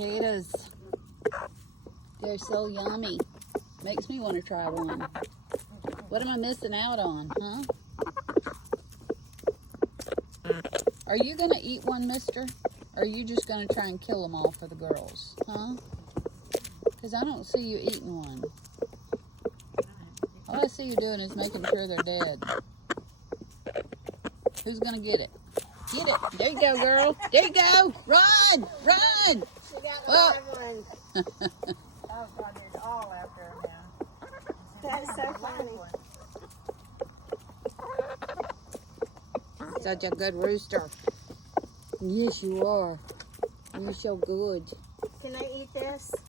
cicadas. They're so yummy. Makes me want to try one. What am I missing out on, huh? Are you going to eat one, mister? Or are you just going to try and kill them all for the girls, huh? Because I don't see you eating one. All I see you doing is making sure they're dead. Who's going to get it? Get it. There you go, girl. There you go. Run. Run. We got Well. live one. Oh God, there's all after him now. That's so funny. Such a good rooster. Yes, you are. You're so good. Can I eat this?